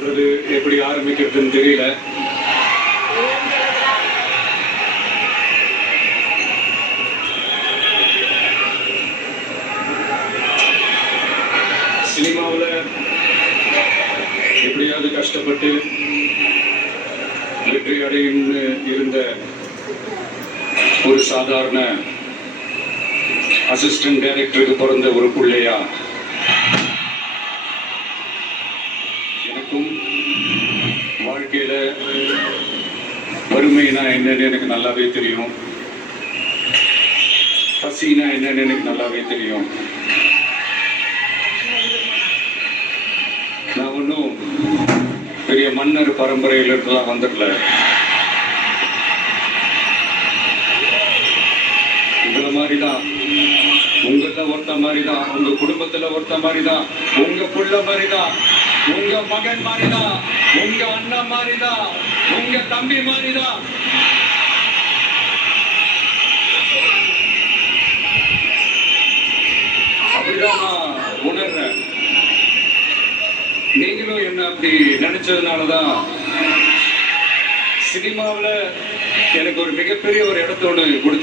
சொல்றது எப்படி ஆரம்பிக்கிறதுன்னு தெரியல. சினிமாவில் எப்படியாவது கஷ்டப்பட்டு வெற்றி அடையும் இருந்த ஒரு சாதாரண அசிஸ்டன்ட் டைரக்டருக்கு பிறந்த ஒரு பிள்ளையா எனக்கும் வாழ்க்கையில வறுமைனா என்னன்னு எனக்கு நல்லாவே தெரியும், பசினா என்னன்னு எனக்கு நல்லாவே தெரியும். நான் ஒன்றும் பெரிய மன்னர் பரம்பரையில இருந்துலாம் வந்துடல. உங்களை மாதிரிதான், உங்கள ஒருத்த மாதிரிதான், உங்க குடும்பத்துல ஒருத்த மாதிரிதான், உங்க புள்ள மாதிரிதான், உங்க மகன் மாதிரிதான், உங்க அண்ணன் மாதிரிதான், உங்க தம்பி மாதிரிதான். அப்படிதான் நான் உணர்றேன். நீங்களும் என்ன அப்படி நினைச்சதுனாலதான் சினிமாவில் எனக்கு ஒரு மிகப்பெரிய ஒரு இடத்த ஒன்று கொடுத்தீங்க.